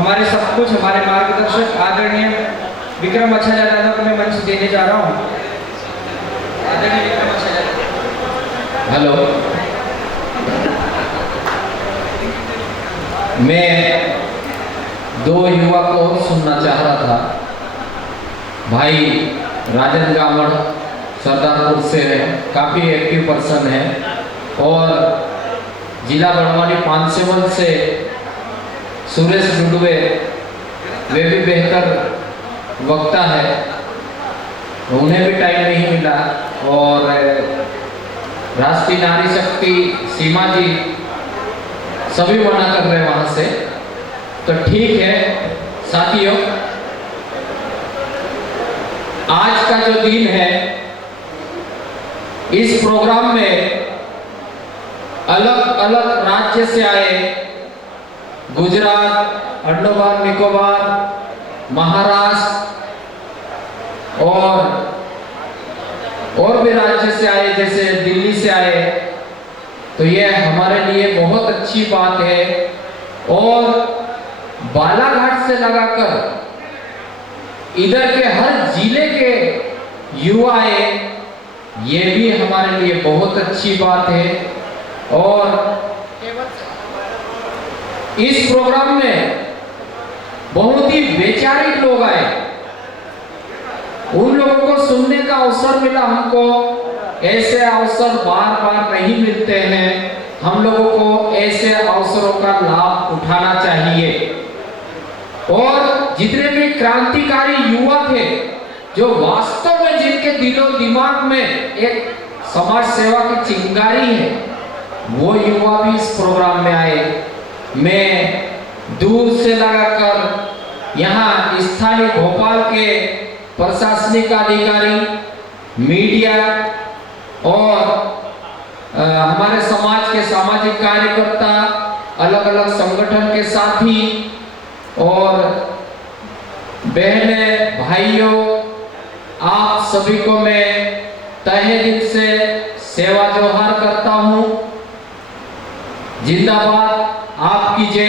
हमारे सब कुछ, हमारे मार्गदर्शक आदरणीय विक्रम आचार्य दादा को मैं मंच देने जा रहा हूँ। आदरणीय विक्रम आचार्य। हेलो, मैं दो युवा को सुनना चाह रहा था। भाई राजन गामड़ सरदारपुर से है, काफ़ी एक्टिव पर्सन है, और जिला बड़वानी पानसेवन से सुरेश डुडवे, वे भी बेहतर वक्ता है, उन्हें भी टाइम नहीं मिला। और राष्ट्रीय नारी शक्ति सीमा जी सभी मना कर रहे हैं वहां से, तो ठीक है साथियों, आज का जो दिन है इस प्रोग्राम में अलग अलग राज्य से आए, गुजरात, अंडमान निकोबार, महाराष्ट्र और भी राज्य से आए, जैसे दिल्ली से आए, तो ये हमारे लिए बहुत अच्छी बात है। और बालाघाट से लगाकर इधर के हर जिले के युवा आए, ये भी हमारे लिए बहुत अच्छी बात है। और इस प्रोग्राम में बहुत ही वैचारिक लोग आए, उन लोगों को सुनने का अवसर मिला हमको। ऐसे अवसर बार बार नहीं मिलते हैं, हम लोगों को ऐसे अवसरों का लाभ उठाना चाहिए। और जितने भी क्रांतिकारी युवा थे, जो वास्तव में जिनके दिलो दिमाग में एक समाज सेवा की चिंगारी है, वो युवा भी इस प्रोग्राम में आए। मैं दूर से लगाकर यहाँ स्थानीय भोपाल के प्रशासनिक अधिकारी, मीडिया और हमारे समाज के सामाजिक कार्यकर्ता, अलग अलग संगठन के साथी और बहनें, भाइयों, आप सभी को मैं तहे दिल से सेवा जोहार करता हूँ। जिंदाबाद, आपकी जय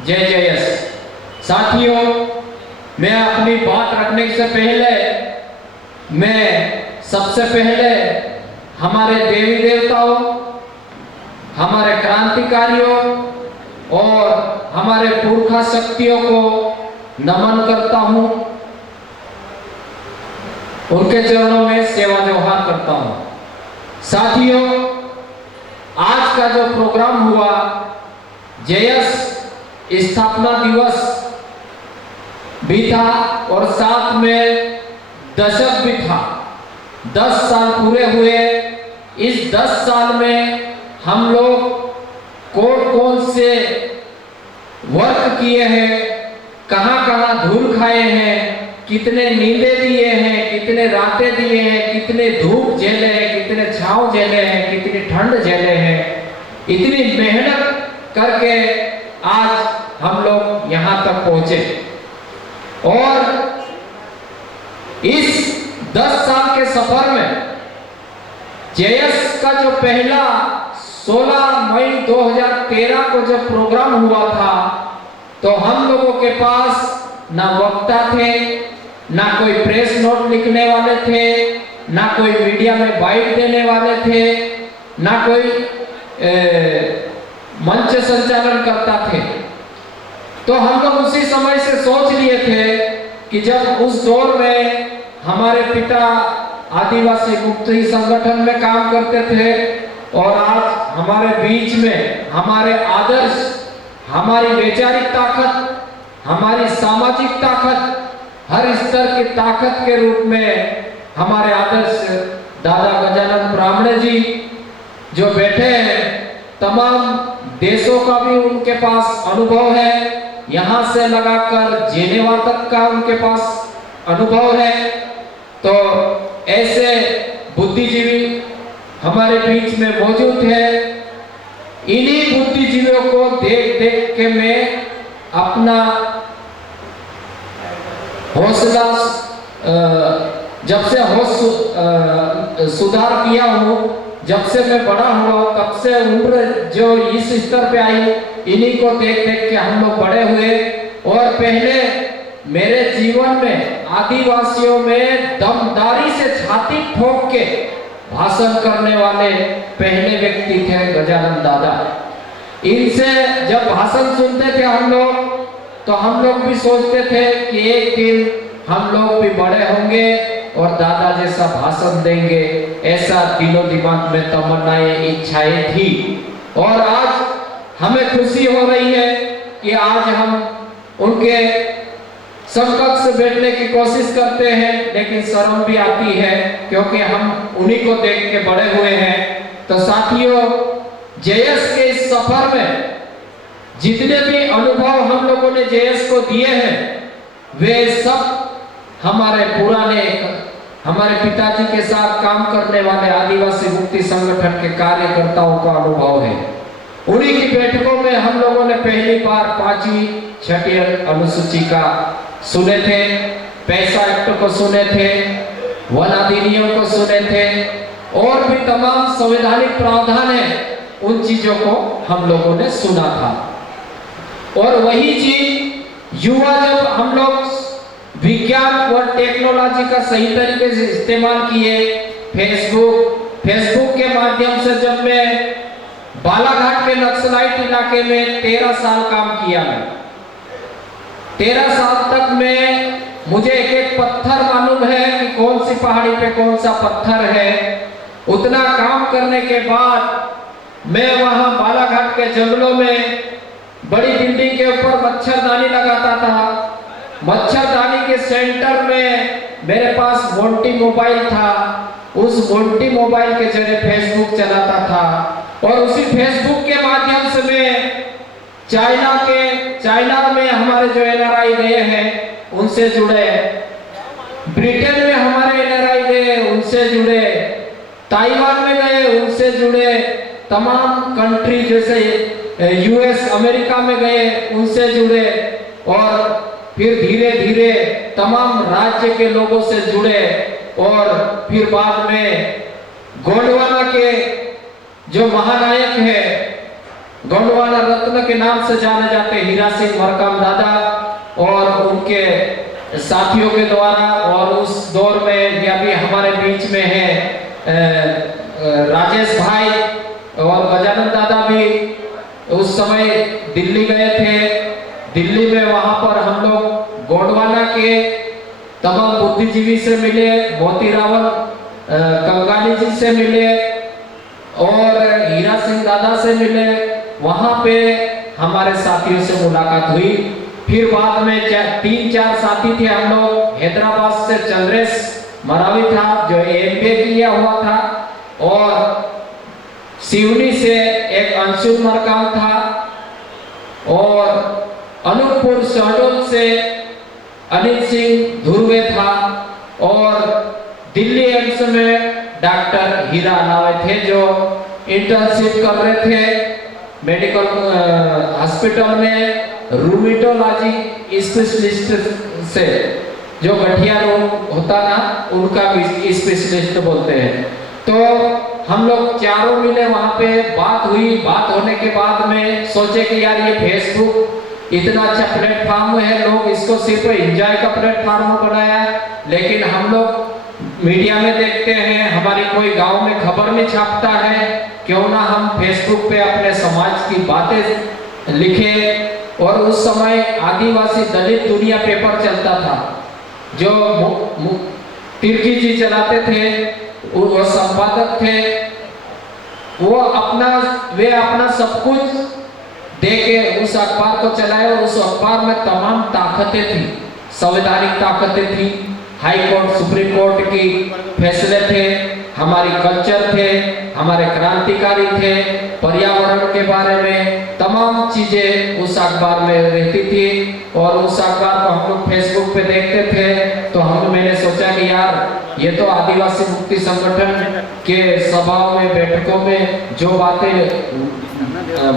जय जयस। साथियों, मैं अपनी बात रखने से पहले मैं सबसे पहले हमारे देवी देवताओं, हमारे क्रांतिकारियों और हमारे पुरखा शक्तियों को नमन करता हूं, उनके चरणों में सेवा जोहार करता हूं। साथियों, आज का जो प्रोग्राम हुआ, जयस स्थापना दिवस भी था और साथ में दशक भी था। 10 साल पूरे हुए। इस 10 साल में हम लोग कौन से वर्क किए हैं, कहां कहां धूल खाए हैं, कितने नींदे दिए हैं, कितने रातें दिए हैं, कितने धूप झेले हैं, कितने छांव झेले हैं, कितनी ठंड झेले हैं, इतनी मेहनत करके आज हम लोग यहां तक पहुंचे। और इस 10 साल के सफर में जेएस का जो पहला 16 मई 2013 को जब प्रोग्राम हुआ था, तो हम लोगों के पास ना वक्ता थे, ना कोई प्रेस नोट लिखने वाले थे, ना कोई मीडिया में बाइट देने वाले थे, ना कोई मंच संचालन करता थे। तो हम लोग उसी समय से सोच लिए थे कि जब उस दौर में हमारे पिता आदिवासी मुक्ति संगठन में काम करते थे और आज हमारे बीच में हमारे आदर्श, हमारी वैचारिक ताकत, हमारी सामाजिक ताकत, हर स्तर की ताकत के रूप में हमारे आदर्श दादा गजानन ब्राह्मणे जी जो बैठे हैं, तमाम देशों का भी उनके पास अनुभव है, यहाँ से लगाकर जेनेवा तक का उनके पास अनुभव है। तो ऐसे बुद्धिजीवी हमारे बीच में मौजूद है। इन्हीं बुद्धिजीवियों को देख देख के मैं अपना हौसला जब से सुधार किया हूँ, जब से मैं बड़ा हुआ, तब से उम्र जो इस स्तर पे आई, इन्हीं को देख देख के हम लोग बड़े हुए। जीवन में आदिवासियों में दमदारी से छाती ठोक के भाषण करने वाले पहले व्यक्ति थे गजानन दादा। इनसे जब भाषण सुनते थे हम लोग, तो हम लोग भी सोचते थे कि एक दिन हम लोग भी बड़े होंगे और दादा जैसा भाषण देंगे। ऐसा दिलो दिमाग में तमन्नाएं, इच्छाएं थी। और आज हमें खुशी हो रही है कि आज हम उनके समकक्ष बैठने की कोशिश करते हैं, लेकिन शर्म भी आती है क्योंकि हम उन्हीं को देख के बड़े हुए हैं। तो साथियों, जेएस के इस सफर में जितने भी अनुभव हम लोगों ने जेएस को दिए हैं, वे सब हमारे पुराने, हमारे पिताजी के साथ काम करने वाले आदिवासी मुक्ति संगठन के कार्यकर्ताओं का अनुभव है। उन्हीं की बैठकों में हम लोगों ने पहली बार 5वीं 6ठी अनुसूची का सुने थे, पैसा एक्ट को सुने थे, वन अधिनियम को सुने थे, और भी तमाम संवैधानिक प्रावधान है, उन चीजों को हम लोगों ने सुना था। और वही चीज युवा जब हम लोग विज्ञान और टेक्नोलॉजी का सही तरीके से इस्तेमाल किए, फेसबुक के माध्यम से जब मैं बालाघाट के नक्सलाइट इलाके में 13 साल काम किया, मैं 13 साल तक में मुझे एक एक पत्थर मालूम है कि कौन सी पहाड़ी पे कौन सा पत्थर है। उतना काम करने के बाद मैं वहां बालाघाट के जंगलों में बड़ी बिल्डिंग के ऊपर मच्छरदानी लगाता था। मच्छरदानी के सेंटर में मेरे पास मोंटी मोबाइल था। उस मोंटी मोबाइल के जरिए फेसबुक चलाता था, और उसी फेसबुक के माध्यम से मैं चाइना में हमारे जो एनआरआई गए हैं उनसे जुड़े, ब्रिटेन में हमारे एनआरआई गए उनसे जुड़े, ताइवान में गए उनसे जुड़े, तमाम कंट्री जैसे यूएस अमेरिका में गए उनसे जुड़े, और फिर धीरे धीरे तमाम राज्य के लोगों से जुड़े। और फिर बाद में गोंडवाना के जो महानायक है, गोंडवाना रत्न के नाम से जाने जाते हीरा सिंह मरकाम दादा, और उनके साथियों के द्वारा, और उस दौर में या भी हमारे बीच में है राजेश भाई और गजानन दादा भी उस समय दिल्ली गए थे। दिल्ली में वहां पर हम लोग गोंडवाना के तमाम बुद्धिजीवी से मिले, मोती रावल कंगाली जी से मिले और हीरा सिंह दादा से मिले। वहां पे हमारे साथियों से मुलाकात हुई। फिर बाद में 3-4 साथी थे हम लोग। हैदराबाद से चंद्रेश मरावी था जो एमबीए किया हुआ था, और सिवनी से एक अंशुल मरकाम था, और अनूपपुर शहडोल से अनिल सिंह धुर्वे था, और दिल्ली एम्स में डॉक्टर हीरा नावे थे जो इंटर्नशिप कर रहे थे मेडिकल हॉस्पिटल में रूमेटोलॉजी स्पेशलिस्ट से, जो गठिया रोग होता ना उनका भी स्पेशलिस्ट बोलते हैं। तो हम लोग चारों मिले, वहां पे बात हुई। बात होने के बाद में सोचे कि यार ये फेसबुक इतना अच्छा प्लेटफॉर्म है, लोग इसको सिर्फ एंजॉय का प्लेटफॉर्म बनाया, लेकिन हम लोग मीडिया में देखते हैं, हमारी कोई गांव में खबर नहीं छापता है, क्यों ना हम फेसबुक पे अपने समाज की बातें लिखे। और उस समय आदिवासी दलित दुनिया पेपर चलता था जो तिर्की जी चलाते थे, वो संपादक थे। वे अपना सब कुछ देके उस अखबार को चलाए, और उस अखबार में तमाम ताकतें थी, संवैधानिक ताकतें थी, हाई कोर्ट सुप्रीम कोर्ट की फैसले थे, हमारी कल्चर थे, हमारे क्रांतिकारी थे, पर्यावरण के बारे में तमाम चीजें उस अखबार में रहती थी। और उस अखबार को हम लोग फेसबुक पे देखते थे, तो मैंने सोचा कि यार ये तो आदिवासी मुक्ति संगठन के सभाओं में, बैठकों में जो बातें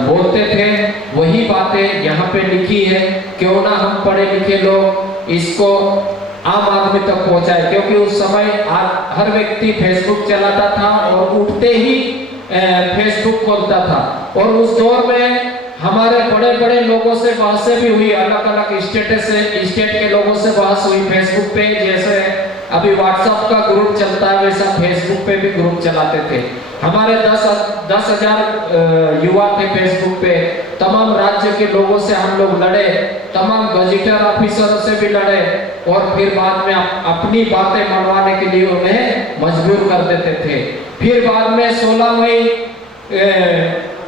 बोलते थे वही बातें यहाँ पे लिखी है, क्यों ना हम पढ़े लिखे लोग इसको आम आदमी तक पहुंचाए। क्योंकि उस समय हर व्यक्ति फेसबुक चलाता था और उठते ही फेसबुक खोलता था, और उस दौर में हमारे बड़े बड़े लोगों से बहसें भी हुई, अलग अलग स्टेट के लोगों से बहस हुई फेसबुक पे। जैसे अभी व्हाट्सएप का ग्रुप चलता है वैसा फेसबुक पे भी ग्रुप चलाते थे। हमारे 10,000 युवा थे फेसबुक पे। तमाम राज्य के लोगों से हम लोग लड़े, तमाम गजेटर ऑफिसरों से भी लड़े, और फिर बाद में अपनी बातें मनवाने के लिए उन्हें मजबूर कर देते थे। फिर बाद में 16 मई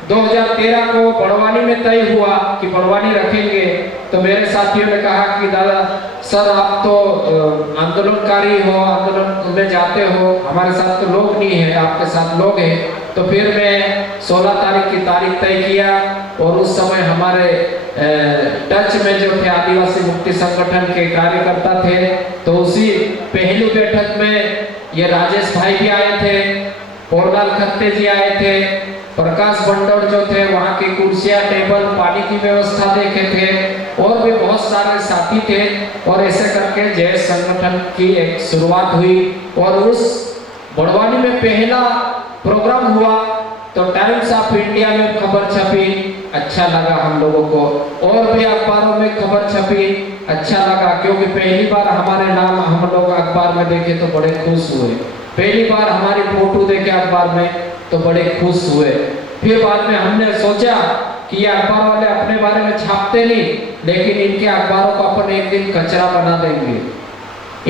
2013 को बड़वानी में तय हुआ कि बड़वानी रखेंगे। तो मेरे साथियों ने कहा कि दादा सर आप तो आंदोलनकारी हो, आंदोलन में जाते हो, हमारे साथ तो लोग नहीं है, आपके साथ लोग हैं। तो फिर मैं 16 तारीख की तारीख तय किया, और उस समय हमारे टच में जो थे आदिवासी मुक्ति संगठन के कार्यकर्ता थे, तो उसी पहली बैठक में ये राजेश भाई भी आए थे, पोरलाल खत्ते जी आए थे, प्रकाश बंडोर जो थे वहाँ की कुर्सियाँ, टेबल, पानी की व्यवस्था देखे थे, और भी बहुत सारे साथी थे। और ऐसे करके जय संगठन की एक शुरुआत हुई। और उस बड़वानी में पहला प्रोग्राम हुआ तो टाइम्स ऑफ इंडिया में खबर छपी, अच्छा लगा हम लोगों को, और भी अखबारों में खबर छपी, अच्छा लगा, क्योंकि पहली बार हमारे नाम हम लोग अखबार में देखे तो बड़े खुश हुए। पहली बार हमारी फोटो देखे अखबार में तो बड़े खुश हुए। फिर बाद में हमने सोचा कि ये अखबार वाले अपने बारे में छापते नहीं, लेकिन इनके अखबारों को अपन एक दिन कचरा बना देंगे,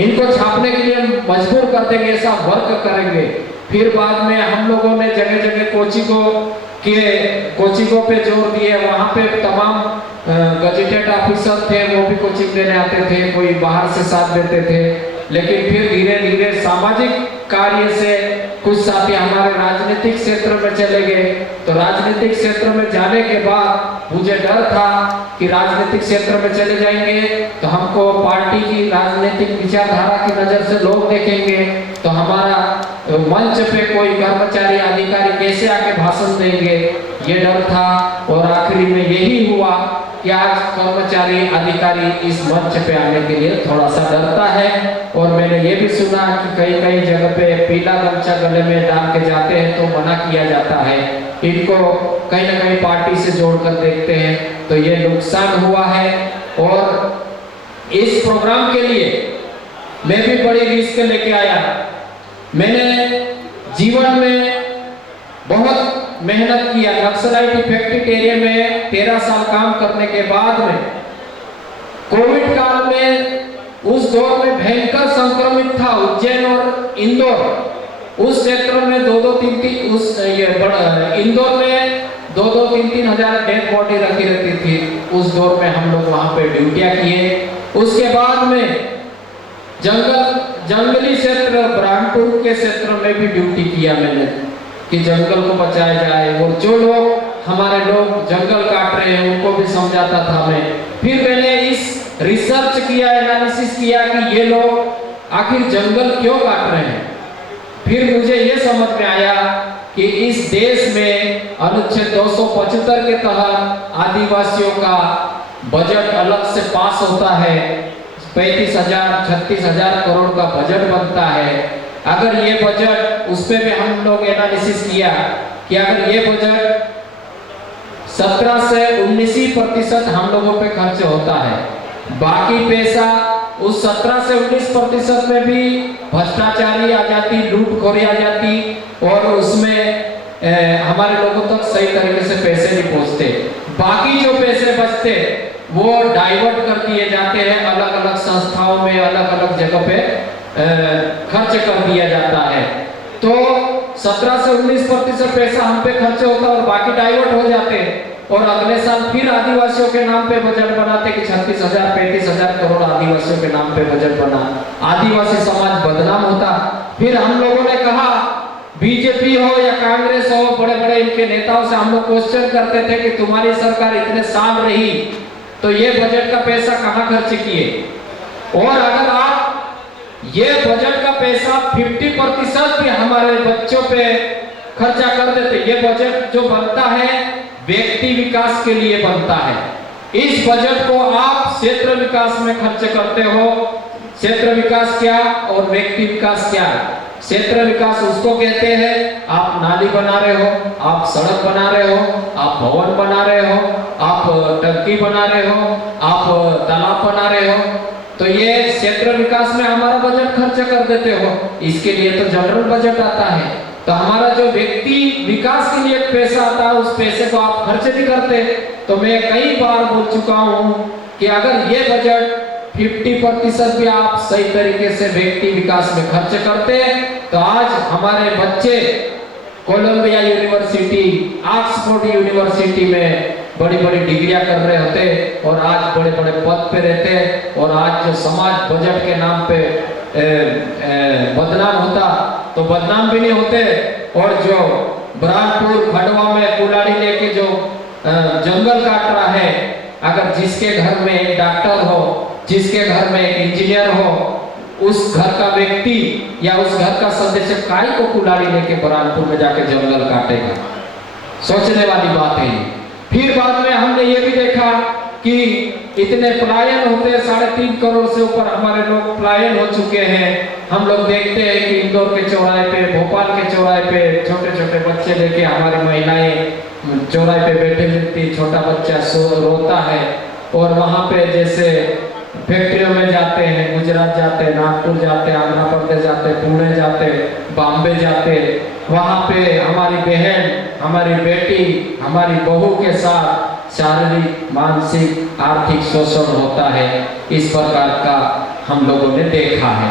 इनको छापने के लिए मजबूर कर देंगे, ऐसा वर्क करेंगे। फिर बाद में हम लोगों ने जगह जगह कोचिंगों पे जोर दिए। वहाँ पे तमाम गजेटेड ऑफिसर थे, वो भी कोचिंग देने आते थे, कोई बाहर से साथ देते थे। लेकिन फिर धीरे धीरे सामाजिक कार्य से कुछ साथी हमारे राजनीतिक क्षेत्र में चले गए। तो राजनीतिक क्षेत्र में जाने के बाद मुझे डर था कि राजनीतिक क्षेत्र में चले जाएंगे तो हमको पार्टी की राजनीतिक विचारधारा की नजर से लोग देखेंगे, तो हमारा मंच पे कोई कर्मचारी अधिकारी कैसे आके भाषण देंगे, ये डर था। और आखिरी में यही हुआ कि आज कर्मचारी अधिकारी इस मंच पे आने के लिए थोड़ा सा डरता है। और मैंने ये भी सुना कि कई कई जगह पे पीला गमछा गले में डाल के जाते हैं तो मना किया जाता है, इनको कहीं ना कहीं पार्टी से जोड़कर देखते हैं, तो ये नुकसान हुआ है। और इस प्रोग्राम के लिए मैं भी बड़ी रिस्क लेके आया। मैंने जीवन में बहुत मेहनत किया। नक्सलाइट इफेक्टेड एरिया में 13 साल काम करने के बाद में कोविड काल में उस दौर में भयंकर संक्रमित था उज्जैन और इंदौर। उस क्षेत्र में इंदौर में 2-3 हजार डेड बॉडी रखी रहती थी। उस दौर में हम लोग वहां पे ड्यूटियां किए। उसके बाद में जंगली क्षेत्र ब्रह्मपुर के क्षेत्र में भी ड्यूटी किया मैंने कि जंगल को बचाया जाए, और जो लोग हमारे लोग जंगल काट रहे हैं उनको भी समझाता था मैं। फिर मैंने इस रिसर्च किया, एनालिसिस किया कि ये लोग आखिर जंगल क्यों काट रहे हैं। फिर मुझे ये समझ में आया कि इस देश में अनुच्छेद 275 के तहत आदिवासियों का बजट अलग से पास होता है। 35,000-36,000 करोड़ का बजट बनता है। अगर ये बजट, उस पे भी हम लोग एनालिसिस किया कि अगर ये बजट 17 से 19% हम लोगों पे खर्च होता है, बाकी पैसा उस 17 से 19% में भी भ्रष्टाचारी आ जाती, लूटखोरी आ जाती, और उसमें हमारे लोगों तक सही तरीके से पैसे नहीं पहुंचते। बाकी जो पैसे बचते वो डाइवर्ट कर दिए जाते हैं, अलग अलग संस्थाओं में, अलग अलग जगह पे खर्च कर दिया जाता है। तो 17 से 19% पैसा हम पे खर्च होता है और बाकी डाइवर्ट हो जाते हैं। और अगले साल फिर आदिवासियों के नाम पे बजट बनाते कि 36,000-35,000 करोड़ आदिवासियों के नाम पे बजट बना, आदिवासी समाज बदनाम होता। फिर हम लोगों ने कहा, बीजेपी हो या कांग्रेस हो, बड़े बड़े इनके नेताओं से हम लोग क्वेश्चन करते थे कि तुम्हारी सरकार इतने साल रही तो ये बजट का पैसा कहाँ खर्च किए, और अगर आप ये बजट का पैसा 50% भी हमारे बच्चों पे खर्चा कर देते, ये बजट जो बनता है व्यक्ति विकास के लिए बनता है, इस बजट को आप क्षेत्र विकास में खर्च करते हो। क्षेत्र विकास क्या और व्यक्ति विकास क्या? क्षेत्र विकास उसको कहते हैं, आप नाली बना रहे हो, आप सड़क बना रहे हो, आप भवन बना रहे हो, आप टंकी बना रहे हो, आप तालाब बना रहे हो, तो ये क्षेत्र विकास में हमारा बजट खर्च कर देते हो। इसके लिए तो जनरल बजट आता है। तो हमारा जो व्यक्ति विकास के लिए पैसा आता है, उस पैसे को आप खर्च नहीं करते। तो मैं कई बार बोल चुका हूं कि अगर ये बजट 50% भी आप सही तरीके से व्यक्ति विकास में खर्च करते, तो आज हमारे बच्चे कोलंबिया यूनिवर्सिटी, ऑक्सफोर्ड यूनिवर्सिटी में बड़ी बड़ी डिग्रियां कर रहे होते और आज बड़े बड़े पद पे रहते। और आज जो समाज बजट के नाम पे बदनाम होता, तो बदनाम भी नहीं होते। और जो बुरहानपुर खंडवा में कुल्हाड़ी लेके जो जंगल काट रहा है, अगर जिसके घर में एक डॉक्टर हो, जिसके घर में एक इंजीनियर हो, उस घर का व्यक्ति या उस घर का सदस्य काय को कुल्हाड़ी लेके बुरहानपुर में जाके जंगल काटेगा? सोचने वाली बात है। फिर बाद में हमने ये भी देखा कि इतने पलायन होते हैं, 3.5 करोड़ से ऊपर हमारे लोग पलायन हो चुके हैं। हम लोग देखते हैं कि इंदौर के चौराहे पे, भोपाल के चौराहे पे छोटे छोटे बच्चे लेके हमारी महिलाएं चौराहे पे बैठे मिलती, छोटा बच्चा रोता है। और वहां पे जैसे फैक्ट्रियों में जाते हैं, गुजरात जाते हैं, नागपुर जाते हैं, आंध्र प्रदेश जाते हैं, पुणे जाते हैं, बॉम्बे जाते हैं, वहां पे हमारी बहन, हमारी बेटी, हमारी बहू के साथ शारीरिक, मानसिक, आर्थिक शोषण होता है। इस प्रकार का हम लोगों ने देखा है।